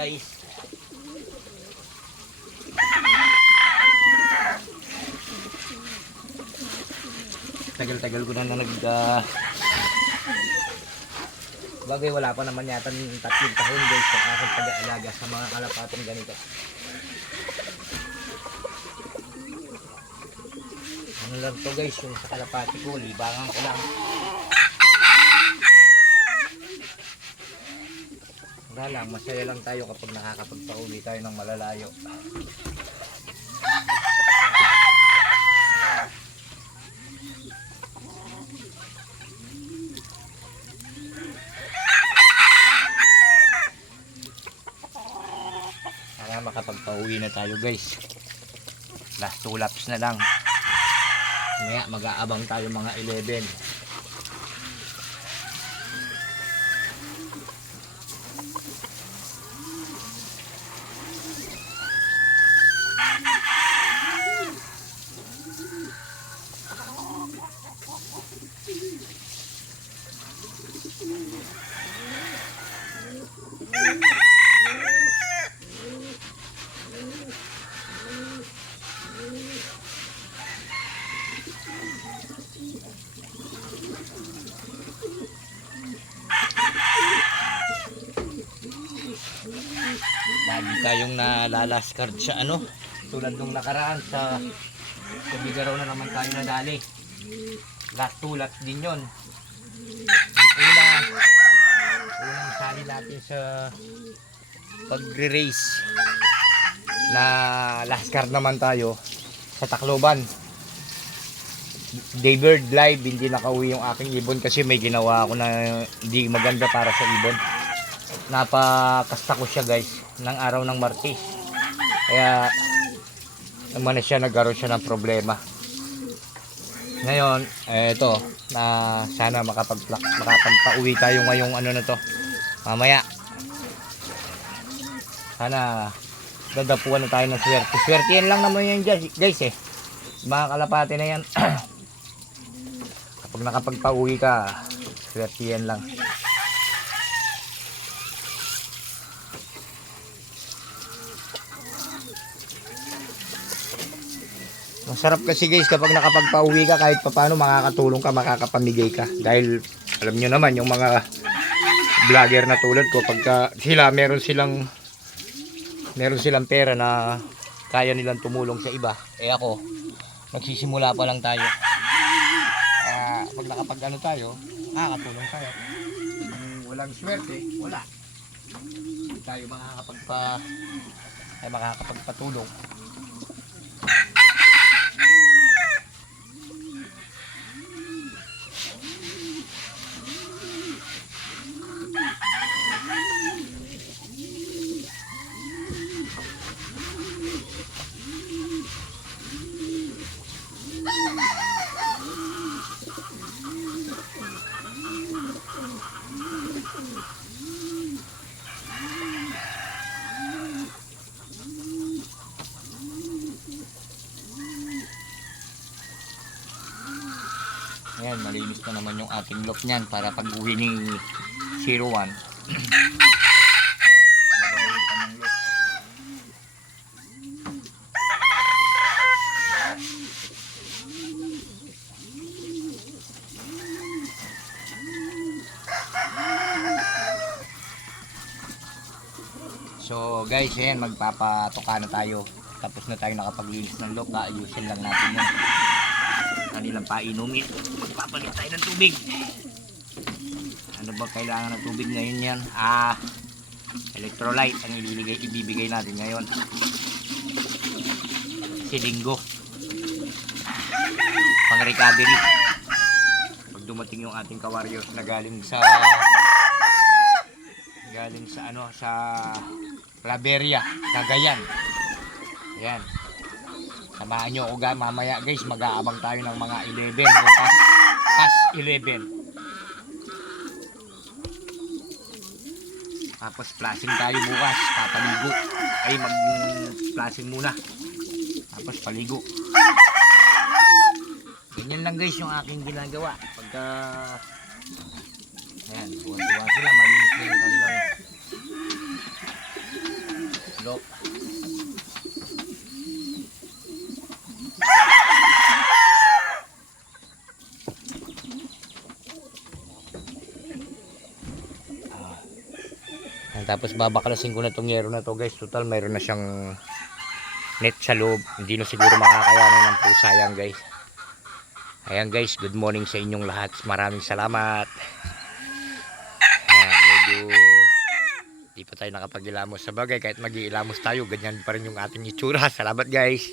guys. Tagal-tagal ko na bagay wala pa naman yata ng 3 taon guys sa aking pag-aalaga sa mga kalapatong ganito. Ano lang to guys, yung sa kalapati ko, libangan ko lang. Wala lang, masaya lang tayo kapag nakakapagpa-uwi tayo ng malalayo. Sana makapagpa-uwi na tayo guys. Last 2 laps na lang. Maya mag-aabang tayo mga 11. Lagi tayong nalalaskard sa ano, tulad nung nakaraan sa Bigaraw na naman tayo nadali. Last 2 laps din yon. Unang sali natin sa pagre-race na laskard naman tayo sa Tacloban. Daybird live, hindi nakauwi yung aking ibon kasi may ginawa ako na hindi maganda para sa ibon. Napakasta ko siya guys ng araw ng Martes, kaya naman siya nagkaroon siya ng problema. Ngayon eto na sana makapagpa-uwi tayo ngayong ano na to mamaya. Sana dadapuan na tayo ng swerte yan lang naman yan guys mga kalapate na yan. Kapag nakapagpa-uwi ka, swerte yan lang. Masarap kasi guys kapag nakapagpa-uwi ka, kahit papaano makakatulong ka, makakapamigay ka. Dahil alam nyo naman yung mga vlogger na tulad ko, pagka sila meron silang pera na kaya nilang tumulong sa iba, ako nagsisimula pa lang tayo. Pag nakapag ano tayo, nakakatulong tayo. Walang swerte, wala. Hindi tayo makakapagpatulong. Ayan, malinis na naman yung ating lock niyan para pag uwi ni 01. So guys, ayan, magpapatoka na tayo. Tapos na tayo nakapaglinis ng lock, ayusin lang natin yun. Kanilang painumin. Magpapalit tayo ng tubig. Ano ba kailangan ng tubig ngayon yan? Electrolyte ang ibibigay natin ngayon. Si linggo. Pang recovery. Pag dumating yung ating ka-warriors na galing sa Claveria, Cagayan. Ayan. Samahan nyo ako mamaya guys, mag-aabang tayo ng mga 11 o past 11. Tapos flashing tayo bukas, papaligo. Ay mag-flashing muna. Tapos paligo. Ganyan lang guys yung aking ginagawa. Pagka ayan, tuwa-tuwa sila, malinis na yung kanilang Ito. Tapos babaklasin ko na itong yero na to guys. Total mayroon na siyang net sa loob. Hindi na siguro makakayanin ng pusa yan guys. Ayan guys, good morning sa inyong lahat. Maraming salamat. Ayan, medyo di pa tayo nakapag-ilamos sa bagay. Kahit mag-iilamos tayo, ganyan pa rin yung ating itsura. Salamat guys.